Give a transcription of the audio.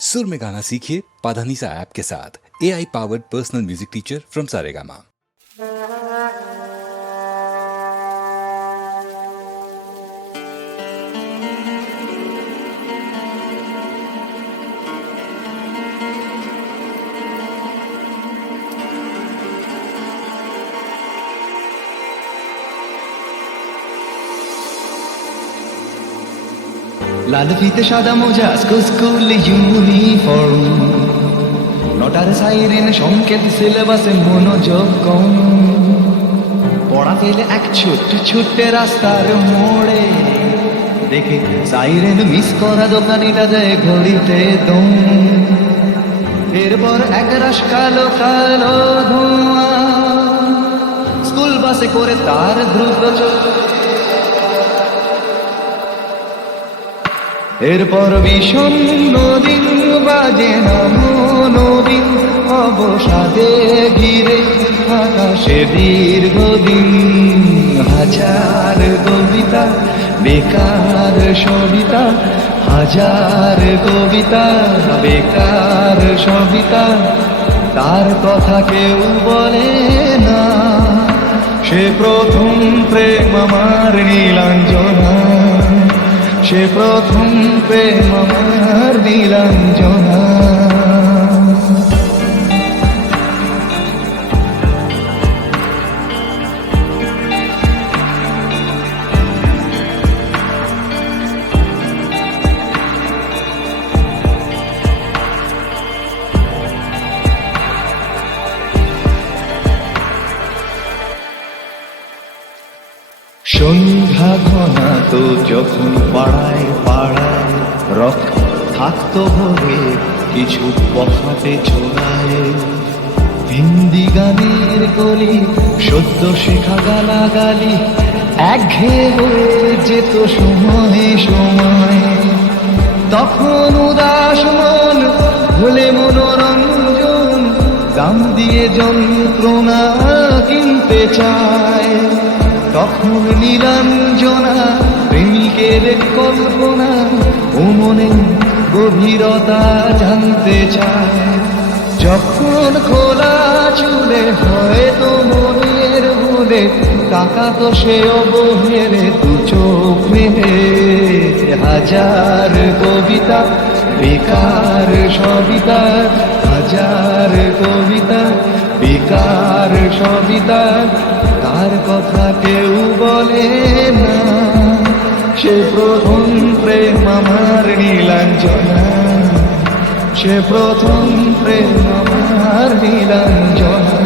सुर में गाना सीखिए पाधानीसा ऐप के साथ। AI powered personal music teacher from Saregama. লাল ফিতে সাদা মোজা স্কুল ইউনিফর্ম, নটার সাইরেন সংকেত সিলেবাসে মনোযোগ কম। পড়া ফেলে এক ছুটে রাস্তার মোড়ে, দেখে সাইরেন মিস করা দোকানিটা যায় ঘড়িতে দম। এরপর এক রাশ কালো কালো ধোঁয়া স্কুল বাসে করে তার দ্রুত এরপর বিষণ্ণ দিন বাজে না মনোদিন, অবসাদে ঘিরে আকাশে দীর্ঘদিন। হাজার কবিতা বেকার সবিতা, হাজার কবিতা বেকার সবিতা, তার কথা কেউ বলে না। সে প্রথম প্রেম আমার নীলাঞ্জনা, সে প্রথম প্রেম আমার নীলাঞ্জনা। সন্ধ্যা ঘনা তো যখন পাড়ায় পাড়ায় রক্ত থাকতো ভরে কিছু পফাতে ছোড়ায়। হিন্দি গানের কলি সদ্য শেখা গালাগালি একঘেয়ে হয়ে যেত সময়ে সময়ে। তখন উদাস মন হলে মনোরঞ্জন, দাম দিয়ে যন্ত্রণা কিনতে চায়। তখন নীলাঞ্জনা প্রেমিকের কল্পনা ও মনে গভীরতা জানতে চায়। যখন খোলা চুলে হয়তো মনের ভুলে টাকা তো সে অবহেলে দু চোখ মেলে। হাজার কবিতা বেকার সবিতা, হাজার কবিতা বেকার সবিতা, তার কথা কেউ বলে না। সে প্রথম প্রেম আমার নীলাঞ্জনা, সে প্রথম প্রেম আমার নীলাঞ্জনা।